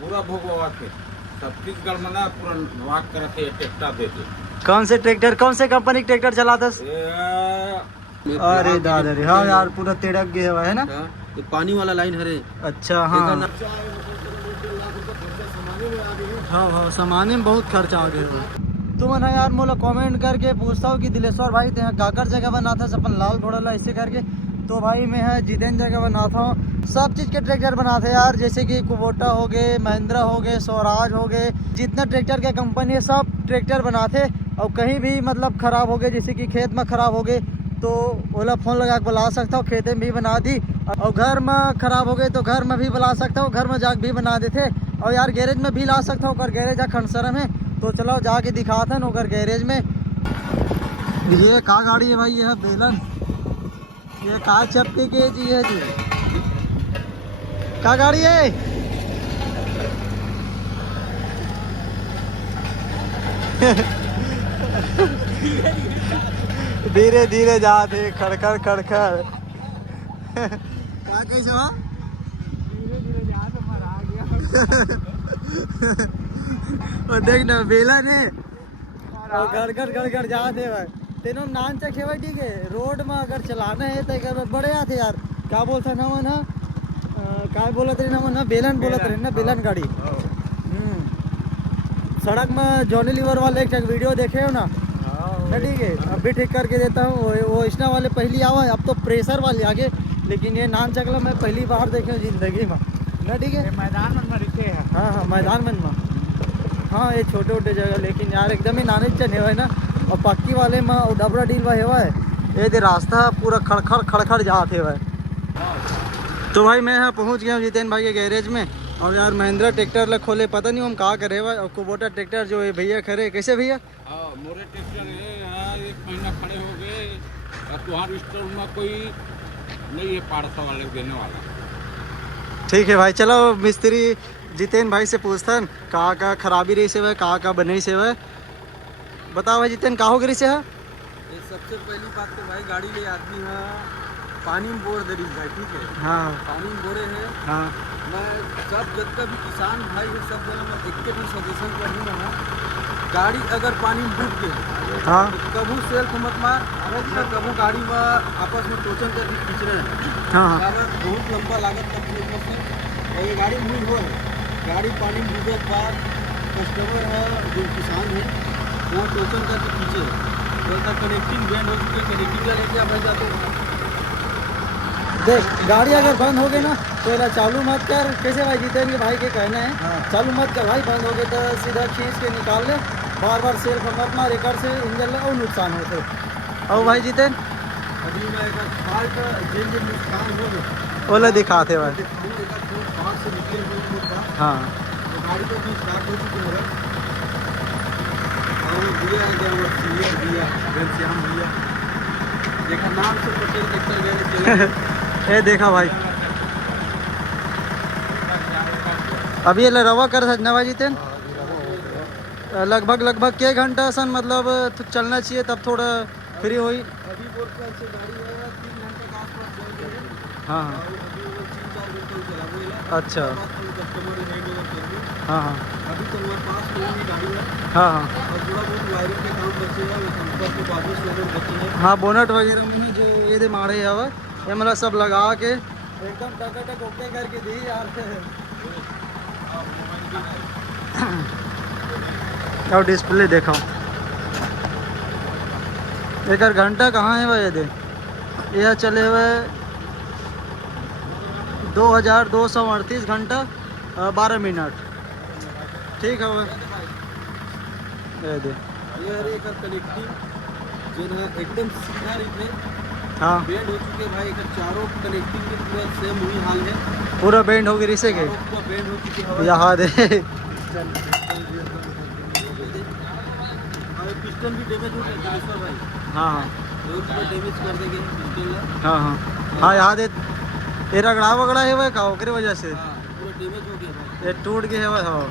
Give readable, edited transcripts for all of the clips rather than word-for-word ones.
पूरा भोगवा के छत्तीसगढ़ में ना पूरा वाक करते ट्रैक्टर देते। कौन से ट्रैक्टर, कौन से कंपनी के ट्रैक्टर चलाता? अरे दादा रे, हाँ यार पूरा तिड़क गया हुआ है ना। ये पानी वाला लाइन है रे। अच्छा हाँ हाँ हाँ, सामान्य में बहुत खर्चा आ गया। तो मैं यार मोला कमेंट करके पूछता हूँ कि दिलेश्वर भाई ते काकर जगह बना था अपन लाल घोड़ा ऐसे करके। तो भाई मैं है जितेंद्र जगह बनाता हूँ, सब चीज़ के ट्रैक्टर बनाते यार, जैसे कि कुबोटा हो गए, महिंद्रा हो गए, स्वराज हो गए, जितना ट्रैक्टर के कंपनी है सब ट्रैक्टर बनाते। और कहीं भी मतलब ख़राब हो गए, जैसे कि खेत में ख़राब हो गए तो ओला फ़ोन लगा के बुला सकता हूँ, खेते में भी बना दी। और घर में ख़राब हो गए तो घर में भी बुला सकता हूँ, घर में जाके भी बना देते। और यार गैरेज में भी ला सकता हूँ, अगर गैरेज है खंडसर में तो चलो जाके दिखाते हैं अगर गैरेज में। ये का गाड़ी है भाई? ये है बेलन, ये का चप्पे के जी है जी, का गाड़ी है? धीरे धीरे जाते खड़खड़ खड़खड़। क्या कैसे वहाँ धीरे धीरे जाते मरा गया। और देख ना बेलन है और गड़गड़ जाते भाई तेनों नान चखे भाई। ठीक है, रोड में अगर चलाना है तो एक बड़े आते यार, क्या बोलता ना वो ना, क्या बोलते रहे ना वो ना, बेलन बोलते रहे ना, बेलन गाड़ी। सड़क में जॉनी लीवर वाले एक वीडियो देखे हो ना, ठीक है, अब भी ठीक करके देता हूँ। वो इसना वाले पहली आवा है, अब तो प्रेशर वाले आगे, लेकिन ये नान चकला मैं पहली बार देखे हूँ जिंदगी में ना। ठीक है, मैदान में रहते हैं। हाँ हाँ, मैदान में हाँ, ये छोटे छोटे जगह, लेकिन यार एकदम ही नाने चने हुए ना। और पक्की वाले में और डबरा डील हुआ है, ये दे रास्ता पूरा खड़खड़ खड़खड़ जाते हुए। तो भाई मैं यहाँ पहुँच गया हूँ जितेंद्र भाई के गैरेज में। और यार महिंद्रा ट्रैक्टर ला खोले, पता नहीं हम कहाँ करे भाई। और कुबोटा ट्रैक्टर जो है भैया खड़े, कैसे भैया? हाँ, मोरे ट्रैक्टर है, एक महीना खड़े हो गए और तुम्हारे स्टोर में कोई नहीं है 500 वाले देने वाला। ठीक है भाई, चलो मिस्त्री जितेंद्र भाई से पूछता है कहाँ का खराबी रही से है, कहाँ का बनी से है। बताओ भाई जितेंद्र, कहाँ हो गई से है? ये सबसे पहली बात तो भाई गाड़ी ले आदमी है पानी में बोर दे रही भाई। ठीक है, हाँ पानी में बोरे है। हाँ, मैं सब जितना भी किसान भाई है सब जगह मैं एक के भी सजेशन करूँगा ना, गाड़ी अगर पानी में डूब गए हाँ कबू सेल्फ मत मार, कबू गाड़ी में आपस में टोचन करके खींच रहे हैं। हाँ बहुत लंबा लागत तक से। और ये गाड़ी मूव हो है, गाड़ी पानी में डूबे के बाद कस्टमर है जो किसान है वो टोचन करके खींचे, बोलता कनेक्टिंग बैंड हो चुके, कनेक्टिंग का लेके आप जाते। देख, गाड़ी अगर बंद हो गई ना तो इला चालू मत कर। कैसे भाई जितेंद्र भाई के कहना है? हाँ। चालू मत कर भाई, बंद हो गए तो सीधा खींच के निकाल ले, बार बार सेल्फ मत मार, एक से इंजन और नुकसान होते। और भाई जितेंद्र अभी मैं एक फाल्ट जिन जिन नुकसान हो गए ओला दिखाते भाई। से निकले हुए हाँ, तो गाड़ी को भी स्टार्ट हो चुकी है। और दिया दिया घनश्याम भैया देखा नाम से पटेल ट्रैक्टर गए। ये देखा भाई, अभी ये रवा कर सकना भाई जितेंद्र। लगभग के घंटा सन मतलब चलना चाहिए, तब थोड़ा फ्री हुई। अभी बोलते हैं गाड़ी है 3 घंटे के आसपास चल गई है। हाँ और अभी वो 3-4 घंटे चला हुआ है। अच्छा, कस्टमर हैंड ओवर कर दी। हाँ हाँ अभी तो हमारे पास कोई भी गाड़ी है हाँ हाँ और थोड़ा बहुत वायरिंग के काम बचे हैं, ऊपर के बाजू से बचे हैं। हाँ, बोनट वगैरह में जो ये मारे हवा ये मतलब सब लगा के एकदम टक ओके करके दी यार। और डिस्प्ले देखा एक घंटा कहाँ है भाई? दे यह चले हुए 2238 घंटा 12 मिनट। ठीक है भाई, ये दे ये अरे एक कनेक्टिंग जो है एकदम सीधा रिपे हाँ, बेंड हो चुके भाई। एक चारों कनेक्टिंग के पूरा सेम वही हाल है, पूरा बेंड हो गई इसे के पूरा बेंड हो चुके हैं। यहाँ दे पिस्टन भी डैमेज हो गया है भाई। हाँ हाँ रोड पर डैमेज कर देंगे पिस्टन। हाँ हाँ हाँ, यहाँ दे ये रगड़ा वगड़ा है भाई, का ओकरे वजह से पूरा डैमेज हो गया भाई, ये टूट गए है भाई। हाँ,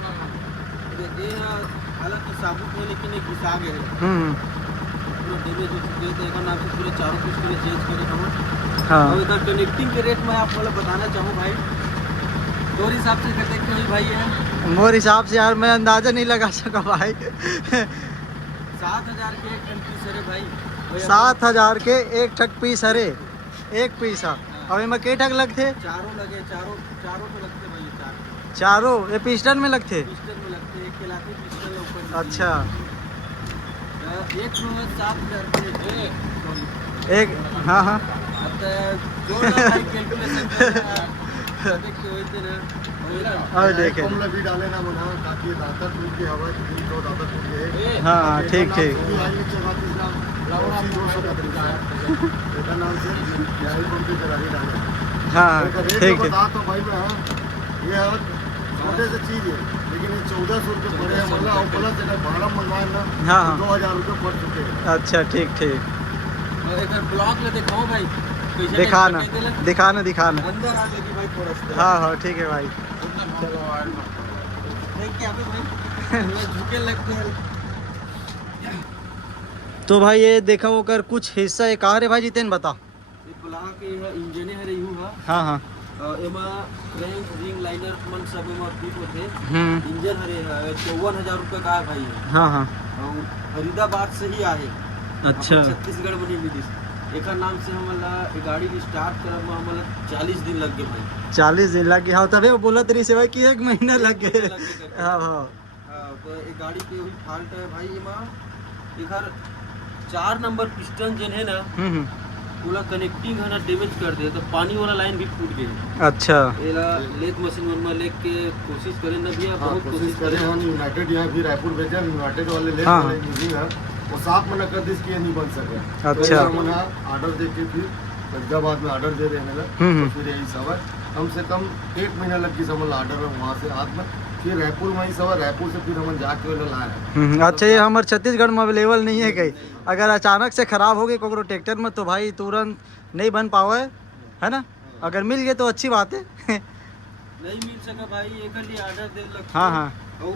ये हालांकि साबुत है लेकिन एक घिसा गया है, पूरा डैमेज हो चुके हैं। तो एक नाम से पूरे चारों पिस्टन चेंज करे हम। हाँ और इधर कनेक्टिंग के रेट में आप वाला बताना चाहूँ भाई, तोर हिसाब से कहते क्यों भाई है? मोर हिसाब से यार मैं अंदाजा नहीं लगा सका भाई 7,000 के एक टन पीस है भाई। 7,000 के एक ठक पीस अरे एक पीस अब इनमें के ठक लगते? चारों लगे, चारों तो लगते भाई, चारों ये पिस्टन में लगते? पिस्टन में लगते, एक खिलाते पिस्टन ऊपर। अच्छा एक 7,000 के एक हाँ हाँ जो भाई कैलकुलेशन अब देखे भी डाले ना बना ताकि दाता टूट के हवा तो दाता टूट गए। हाँ हाँ ठीक ठीक हाँ ठीक है। तो भाई मैं ये छोटे से चीज है लेकिन ये 1,400 रुपये पड़े हैं मतलब और प्लस अगर भाड़ा मंगवाए ना हाँ हाँ 2,000 रुपये पड़ चुके हैं। अच्छा ठीक ठीक एक ब्लॉक ले दिखाओ भाई, दिखाना दिखाना दिखाना। अंदर आ जाएगी भाई थोड़ा सा। हाँ हाँ ठीक है भाई। देख के अभी भाई झुके लगते हैं। तो भाई ये देखा वो कर कुछ हिस्सा एक आ रे भाई जितेन बता। ये ब्लॉक के इंजन है रही हुआ। हाँ हाँ एमा क्रेन रिंग लाइनर मन सब एमा फिट होते। इंजन हरे 54,000 रुपये का है भाई। हाँ हाँ और फरीदाबाद से ही आए। अच्छा छत्तीसगढ़ में नहीं मिली। एक नाम से हमारा गाड़ी स्टार्ट करब में हमारा 40 दिन लग गए भाई। 40 दिन लग गया हाँ तभी बोला तेरी से भाई कि 1 महीना लग गए। हाँ हाँ तो ये गाड़ी के वही फॉल्ट है भाई। एमा इधर 4 नंबर पिस्टन जन है ना पूरा कनेक्टिंग है ना डैमेज कर दिया तो पानी वाला लाइन भी फूट गई। अच्छा एला लेथ मशीन में लेके कोशिश करें ना भैया, बहुत कोशिश करें करें। हम यूनाइटेड यहाँ भी रायपुर भेजे यूनाइटेड वाले ले हाँ। यूजिंग है वो साफ मना कर दी इसकी ये नहीं बन सके। अच्छा। तो मना ऑर्डर दे के फिर फरीदाबाद में ऑर्डर दे रहे हैं तो फिर यही सब है कम से कम 1 महीना लग गई समझ ऑर्डर में वहाँ से हाथ में फिर रायपुर में ही सब रायपुर से फिर हम जाके लाए। अच्छा ये हमारे छत्तीसगढ़ में अवेलेबल नहीं है कहीं अगर अचानक से खराब हो गई कोई ट्रैक्टर में तो भाई तुरंत नहीं बन पावा है ना। अगर मिल गए तो अच्छी बात है। नहीं मिल सका भाई एक लिए ऑर्डर दे लग। हाँ हाँ और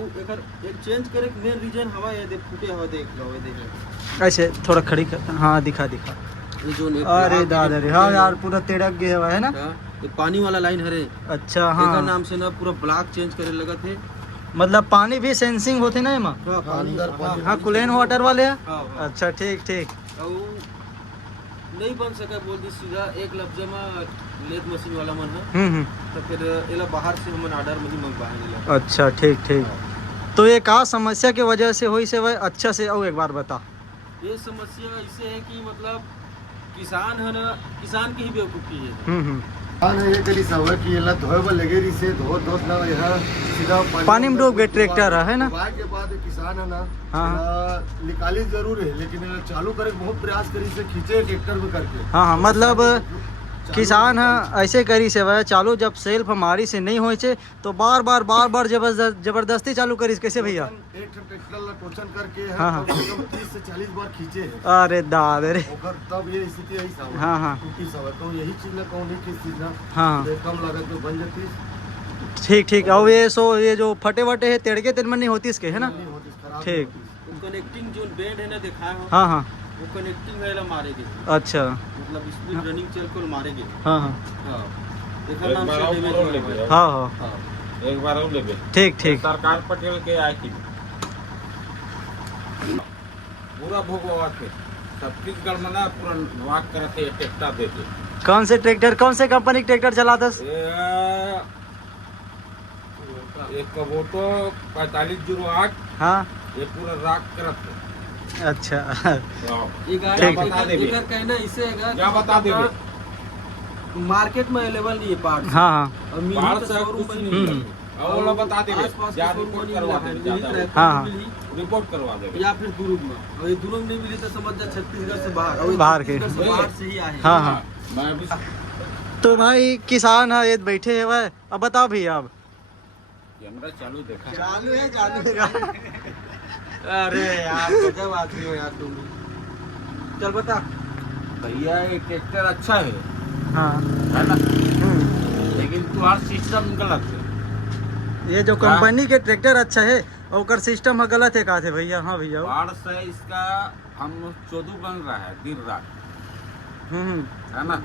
एक चेंज करे मेन रीजन हवा ये देख फूटे हवा देख लो ये देख। ऐसे थोड़ा खड़ी कर हाँ दिखा दिखा। ये जो अरे दादा रे हाँ यार पूरा तिड़क गया हुआ है ना। ये पानी वाला लाइन हरे। अच्छा एकर हाँ नाम से ना पूरा ब्लॉक चेंज करे लगा थे। मतलब पानी भी सेंसिंग होते ना एमा। अंदर हाँ कुलेन वाटर वाले है। हाँ। अच्छा ठीक ठीक और नहीं बन सका बोल दी सीधा एक लफ्ज में लेथ मशीन वाला मन है तो फिर एला बाहर से हम ऑर्डर में ही मंगवाएंगे। अच्छा ठीक ठीक। तो ये का समस्या की वजह से हुई से भाई अच्छा से और एक बार बता। ये समस्या ऐसे है कि मतलब किसान है ना किसान की ही बेवकूफ़ी है। हाँ ये करी सब है कि ये ला धोए पर लगे रही से धो ना यहाँ सीधा पानी में डूब गए ट्रैक्टर है ना। धोए के बाद किसान है ना हाँ। निकाली जरूर है लेकिन चालू करे बहुत प्रयास करी से खींचे ट्रैक्टर में करके। हाँ हाँ मतलब किसान है ऐसे करी से भाई चालू जब सेल्फ हमारी से नहीं होए छे तो बार बार जबरदस्ती चालू करी कैसे भैया। एक ट्रैक्टर ला टोचन करके हाँ, हाँ। कम से कम 30 से 40 बार खींचे है। अरे दादा रे ओकर तब ये स्थिति यही सब हाँ, हाँ। टूटी सब है तो यही चीज ना कौन किस चीज ना हाँ कम लागत में बन जाती ठीक ठीक। और ये ये जो फटे वटे है तेड़के तिनमन नहीं होती इसके है ना। नहीं होती खराब ठीक। कनेक्टिंग जो बेंड है ना दिखाया हो हाँ हाँ वो कनेक्टिंग है ला मारेगी अच्छा मतलब स्पीड रनिंग चल कर मारेगी। हाँ हाँ हाँ एकर नाम से डैमेज हुआ है। हाँ हाँ हाँ एक बार और लेबे ठीक ठीक। सरकार पटेल के आई थी पूरा भोगवा के छत्तीसगढ़ में ना पूरा वाक करते ट्रैक्टर देते। कौन से ट्रैक्टर कौन से कंपनी के ट्रैक्टर चलाता? एक कबोटो 4508 हाँ ये पूरा राख करत है। अच्छा ये गाड़ी ठीक। बता देबे एकर कहना इससे हैगा क्या बता देबे मार्केट में अवेलेबल नहीं है पार्ट। हाँ हाँ और मिली बाहर तो से शोरूम पर कुछ नहीं नहीं मिली। और वो लोग बता देबे आस-पास या के शोरूम रिपोर्ट पर नहीं करवा मिला है, देबे मिली ज्यादा ट्रैक्टर हाँ, मिली रिपोर्ट करवा देबे या फिर दुर्ग में। और ये दुर्ग नहीं मिली तो समझ जा छत्तीसगढ़ से बाहर और ये बाहर के। छत्तीसगढ़ से बाहर से ही आए हैं। हाँ हाँ। मैं भी तो भाई किसान है ये बैठे है भाई अब बताओ भैया अब कैमरा चालू देखा चालू है चालू है। अरे यार गजब आदमी हो यार तुम। चल बता। भैया ये ट्रैक्टर अच्छा है हाँ ना लेकिन तुम्हारा सिस्टम गलत है। ये जो कंपनी के ट्रैक्टर अच्छा है और उसका सिस्टम गलत है कहा थे भैया। हाँ भैया बाढ़ से इसका हम चोदू बन रहा है दिन रात है ना।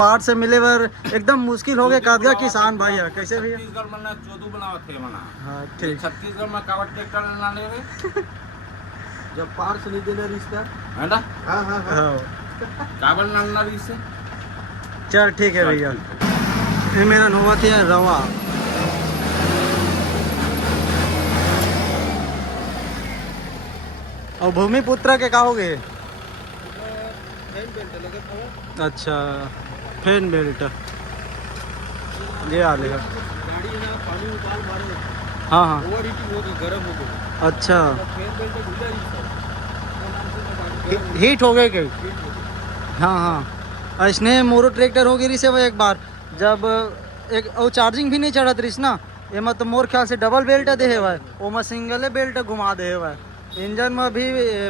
पार्ट से मिले बर एकदम मुश्किल हो गए कादगा किसान भाई है कैसे भैया। छत्तीसगढ़ में ना चोदू बनावत थे मना। हाँ ठीक। छत्तीसगढ़ में कावट ट्रैक्टर ना ले रहे जब पार्स नहीं देना रिश्ता। है ना। हाँ हाँ हाँ। हाँ काबल नालना भी से। चल ठीक है भैया। ये मेरा नौबत है रवा। और भूमिपुत्र के का हो गए। फैन बेल्ट लगा था। अच्छा फैन बेल्ट ये आ लेगा। गाड़ी ना पानी उबाल मारे। हाँ हाँ ओवर हीटिंग हो गई, गर्म हो गई। अच्छा फैन बेल्ट ढीला ही था। हीट हो गए कहीं। हाँ हाँ इसने मोरो ट्रैक्टर हो गई से वो एक बार जब एक और चार्जिंग भी नहीं चढ़त रही ना ये मतलब मोर ख्याल से डबल बेल्ट दे है वो में सिंगल बेल्ट घुमा दे है इंजन में भी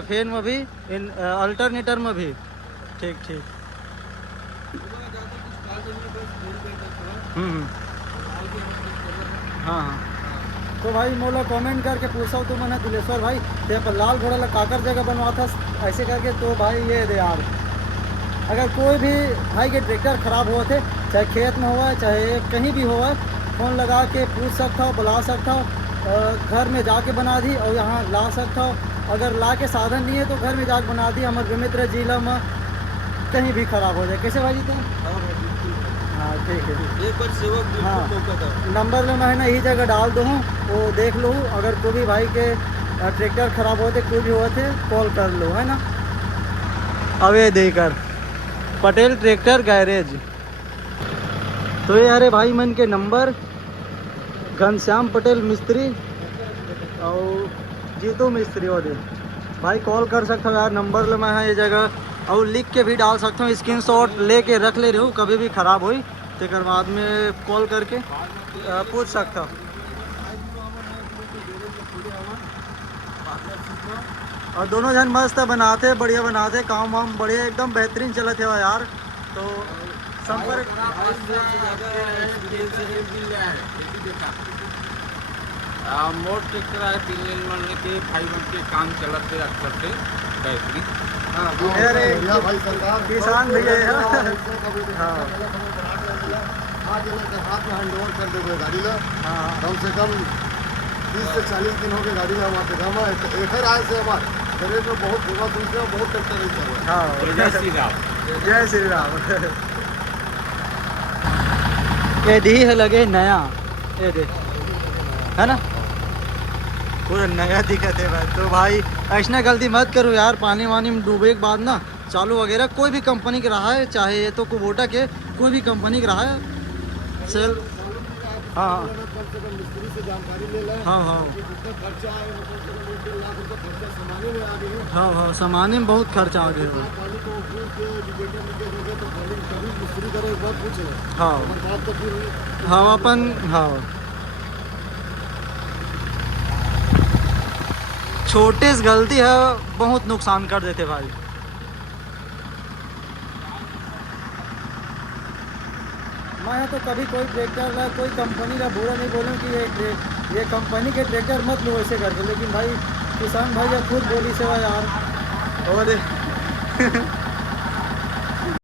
फैन में भी अल्टरनेटर में भी। ठीक ठीक। हाँ हाँ तो भाई मोला कमेंट करके पूछा तो मैंने दिलेश्वर भाई ते पर लाल घोड़ा ला काकर जगह बनवा था ऐसे करके तो भाई ये दे यार अगर कोई भी भाई के ट्रैक्टर ख़राब हुआ थे चाहे खेत में हुआ चाहे कहीं भी हुआ फ़ोन लगा के पूछ सकता हो बुला सकता हो घर में जाके बना दी और यहाँ ला सकता हो अगर ला के साधन नहीं है तो घर में जाके बना दी हमारे विमित्र जिला में कहीं भी ख़राब हो जाए कैसे भाई जी तुम। हाँ ठीक है एक बार सेवक बिल्कुल हाँ। मौका था। नंबर में मैं ना यही जगह डाल दूँ वो देख लो अगर कोई भी भाई के ट्रैक्टर ख़राब होते कोई भी होते कॉल कर लो है ना। अवे देकर पटेल ट्रैक्टर गैरेज तो ये अरे भाई मन के नंबर घनश्याम पटेल मिस्त्री और जीतू मिस्त्री हो दे भाई कॉल कर सकते हो यार नंबर ले मैं ये जगह और लिख के भी डाल सकता हूँ स्क्रीनशॉट लेके रख ले रही हूँ कभी भी ख़राब हुई तो बाद में कॉल करके पूछ सकता हूँ। और दोनों जन मस्त बनाते बढ़िया बनाते काम वाम बढ़िया एकदम बेहतरीन चलते हो यार तो संपर्क। मोर ट्रैक्टर है 3 दिन में के भाई बन के काम चलते अक्सर से बेहतरीन। अरे भैया भाई सरकार किसान भैया है। हाँ आज हाथ में हैंड ओवर कर देंगे गाड़ी ला हाँ कम से कम 30 से 40 दिन हो गए गाड़ी में हमारे गाँव में एक आए से हमारे शरीर में बहुत सेवा दूसरे बहुत ट्रैक्टर नहीं चल रहा हाँ जय श्री राम। जय श्री राम। ये दी है लगे नया ये दे है ना पूरा नया दिखत है भाई तो भाई ऐसा गलती मत करो यार पानी वानी में डूबे के बाद ना चालू वगैरह कोई भी कंपनी का रहा है चाहे ये तो कुबोटा के कोई भी कंपनी का रहा है सेल। हाँ कम से कम मिस्त्री से जानकारी ले लें हाँ हाँ कितना खर्चा आए मतलब 1.5 लाख रुपये खर्चा सामाने में आ गई है। हाँ हाँ सामान्य में बहुत खर्चा आ गया पानी को उपयोग के इंडिकेटर लीकेज हो गया तो पानी कभी मिस्त्री करे एक बार पूछ लें हाँ बात तो फिर हुई। हाँ अपन हाँ छोटे से गलती है बहुत नुकसान कर देते भाई। मैं तो कभी कोई ट्रैक्टर का कोई कंपनी का बुरा नहीं बोलूँ कि ये कंपनी के ट्रैक्टर मत लो ऐसे करके लेकिन भाई किसान भाई या खुद बोली सेवा यार और